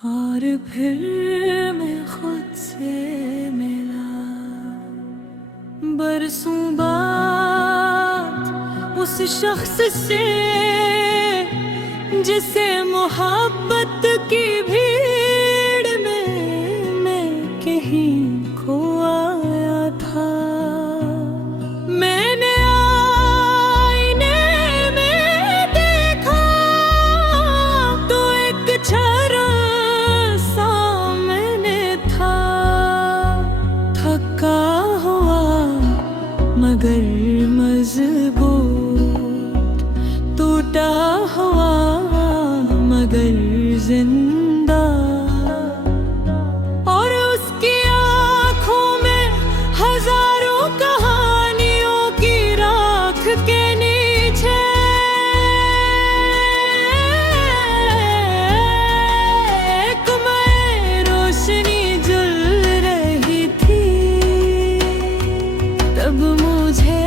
और फिर मैं खुद से मिला, बरसों बाद उस शख्स से जिसे मोहब्बत की भीड़ में मैं कहीं खो आया था। मैंने आईने में देखा तो एक छारा सा मैंने था, थका हुआ मगर मजबूत, टूटा हुआ मगर जिंदा। और उसकी आंखों में हजारों कहानियों की राख के नीचे एक मैं रोशनी जल रही थी। तब मुझे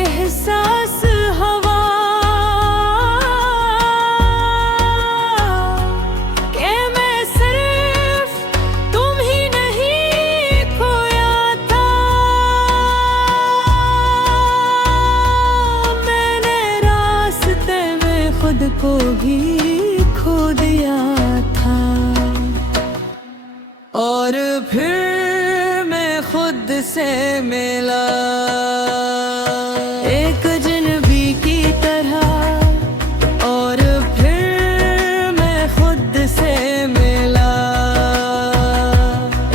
एहसास हुआ कि मैं सिर्फ तुम ही नहीं खोया था, मैंने रास्ते में खुद को भी खो दिया था। और फिर मैं खुद से मिला, एक अजनबी की तरह। और फिर मैं खुद से मिला,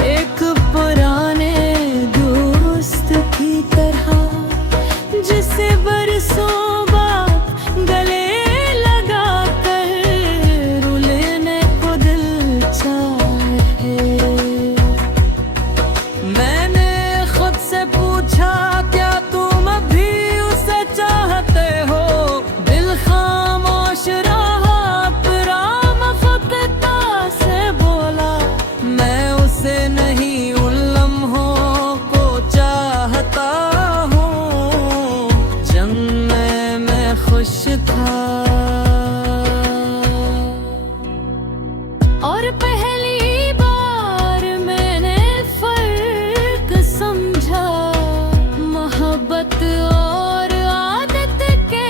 एक पुराने दोस्त की तरह, जिसे बरसों बाद गले लगा कर रुलने को दिल चाहे। मैंने खुद से पूछा, क्या तुम अभी उसे चाहते हो? दिल खामोश रहा, अपराम फकता से बोला, मैं उसे नहीं उन लम्हों को चाहता हूँ जिनमें मैं खुश था। और पहली बार मैंने फर्क समझा, मोहब्बत और आदत के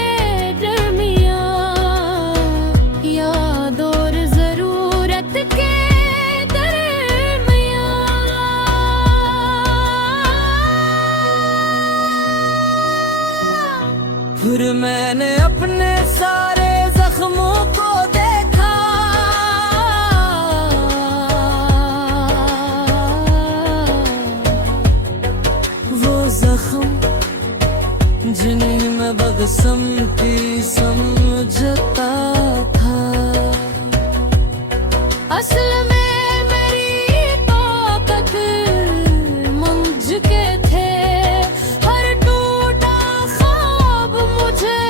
दरमियान, याद और जरूरत के दरमियान। फिर मैंने अपने सारे जख्मों को देखा, वो जख्म जिन्हें मैं बदसमती समझता था। असल में मेरी ताकत मुझ के थे, हर टूटा ख्वाब मुझे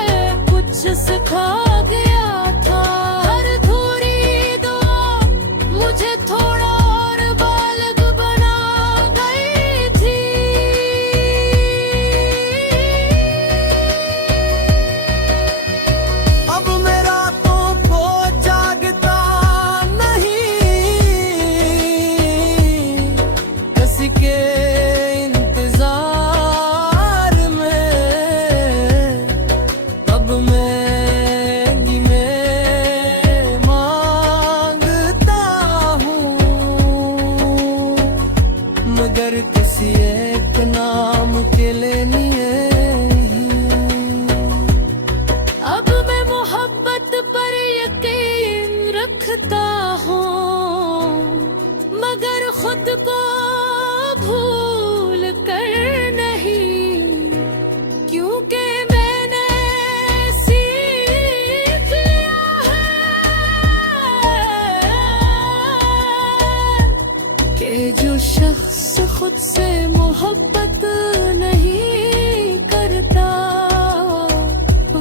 कुछ सिखा गया था। हर अधूरी दुआ मुझे थोड़ा और बालिग बना गई थी। अब मैं रातों को जागता नहीं, किसी के इंतजार में। अब मैगी में मांगता हूँ, मगर किसी एक नाम के लिए नहीं। अब मैं मोहब्बत पर यकीन रखता हूँ, मगर खुद को भूल कर नहीं, क्योंकि मैंने सीख लिया है कि जो शख्स खुद से मोहब्बत नहीं करता,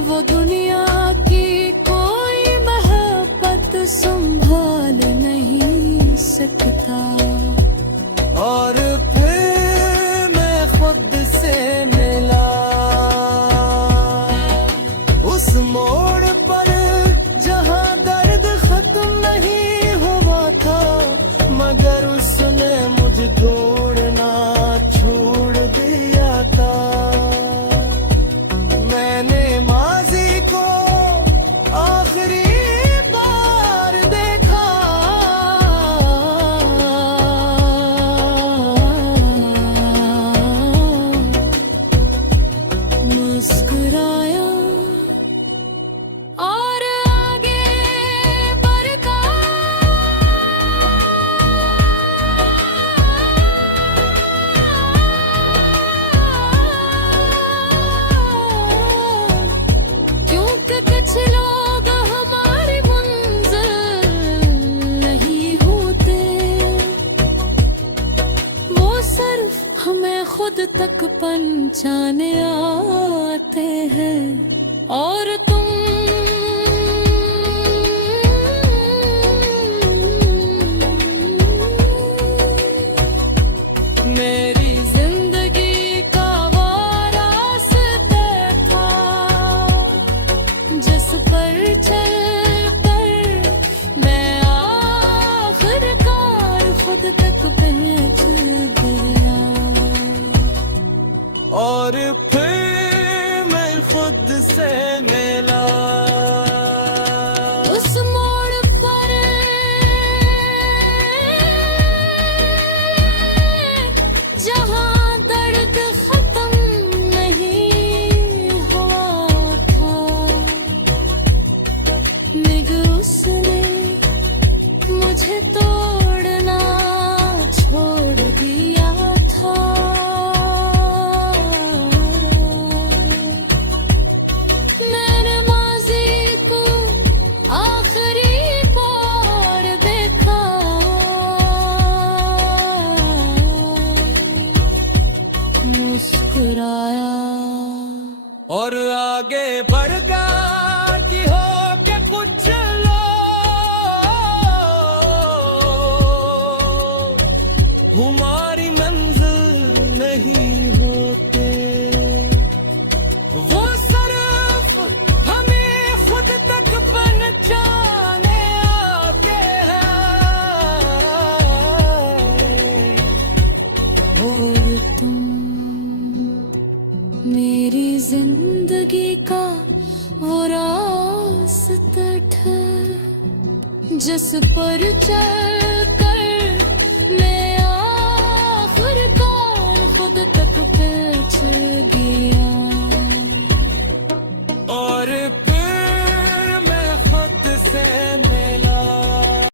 वो दुनिया की कोई मोहब्बत संभाल नहीं सकता। और फिर मैं खुद से मिला, उस मोड़ पर जहां दर्द खत्म नहीं पंचाने आते हैं और तुम मेरी जिंदगी का वो रास्ता था जिस पर चल कर मैं आखिरकार खुद तक पहुंच गया और फिर मैं खुद से मिला उस मोड़ पर जहां दर्द खत्म नहीं हुआ था मगर उसने मुझे तोड़ना छोड़ दिया था मैंने माज़ी को आखिरी बार देखा मुस्कुराया और आगे बढ़ गया कि हो के कुछ हमारी मंजिल नहीं होते वो सिर्फ हमें खुद तक पहचाने आते हैं और तुम मेरी जिंदगी का वो रास्ता था जिस पर चल